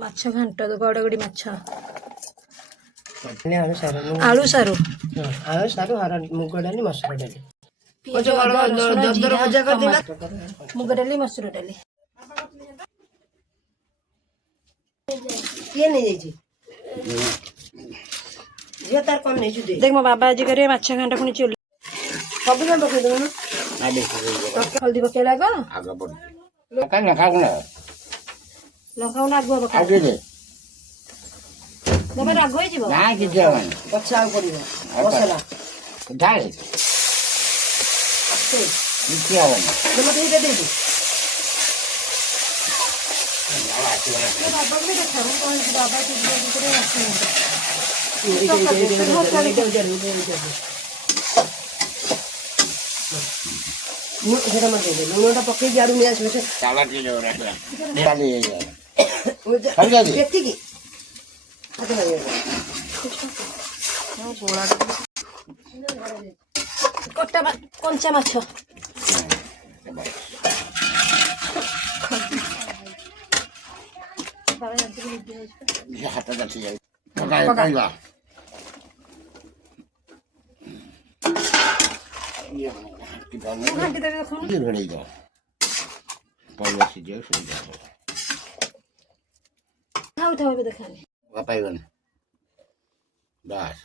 ମାଛ ଘାଣ୍ଟ ଗଡଗଡି ମାଛ ଆଳୁ ସାରୁ ଆଳୁ ସାରୁ ଆଳୁ ସାରୁ ମୁଗ ଡାଲି ମସୁର ଡାଲି ପିଆଜ ଅଦା ରସୁଣ ଜିରା ମୁଗ ଡାଲି ମସୁର ଡାଲି କିଏ ନେଇଯାଇଛି ଝିଅ ତାର କଣ ନେଇଛୁ देख ମୋ ବାବା ଆଜି କରିବେ ମାଛ ଘାଣ୍ଟ ପୁଣି ଚୁଲି ସବୁ କଣ ପକେଇ ଦେବୁ ହଳଦୀ ପକେଇଲା ଆଗ ଲଙ୍କା ଗୁଣ୍ଡ ଆଗୁଆ ପକେଇ ବାବା ରାଗ ହେଇଯିବ ପଛେ ଆଉ ପଡିବ ମସଲା ମତେ ଏଇଟା ଦେଇଦେ ବାବା ବି ଦେଖା ମୁଁ କହିଛି ବାବା ଭିତରେ ସେଟା ମତେ ଦେଇଦେ ଲୁଣଟା ପକେଇକି ଆଡୁ ନେଇ ଆସିବ ସେତିକି କଟା କଞ୍ଚା ମାଛ ଘାଣ୍ଟି ଦେବି ଥାଉ ଥାଉ ଏବେ ଦେଖାନି ପାଇବନି ବାସ୍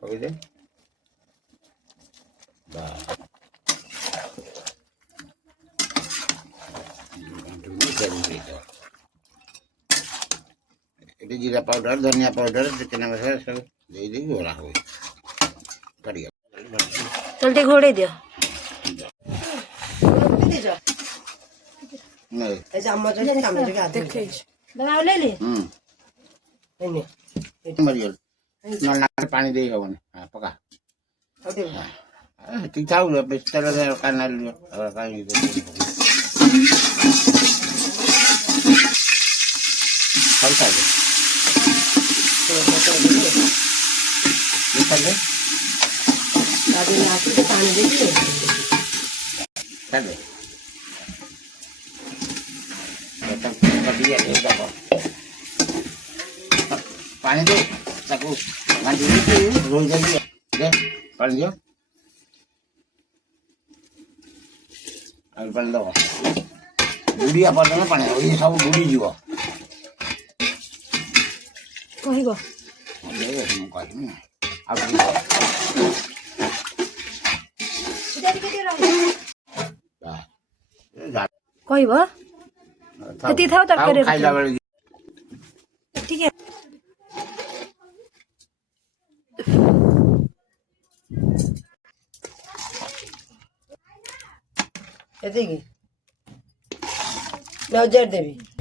ପକେଇଦେ ବାସ୍ ଏଠି ଜିରା ପାଉଡର ଧନିଆ ପାଉଡର ଚିକେନ ମସଲା ସବୁ ଦେଇଦେଇକି ଘୋରା ହୁଏ चल ଟିକେ ଘୋଡେଇ ଦିଅ ପାଣି ଦେଇ ହବନି ପକା ଏତିକି ଥାଉ ବେଶୀ ତେଲ पानी दे ताकू घाटी रोल जाइए दे पानी दियो पानी दब बुढ़िया पर्यटन पानी ये सब बुड़ी जीव କହିବ କହିବ ସେତିକି ଥାଉ ତରକାରୀ ଖାଇଲା ବେଳେ ठीक है ଏତିକି ନଜର ଦେବି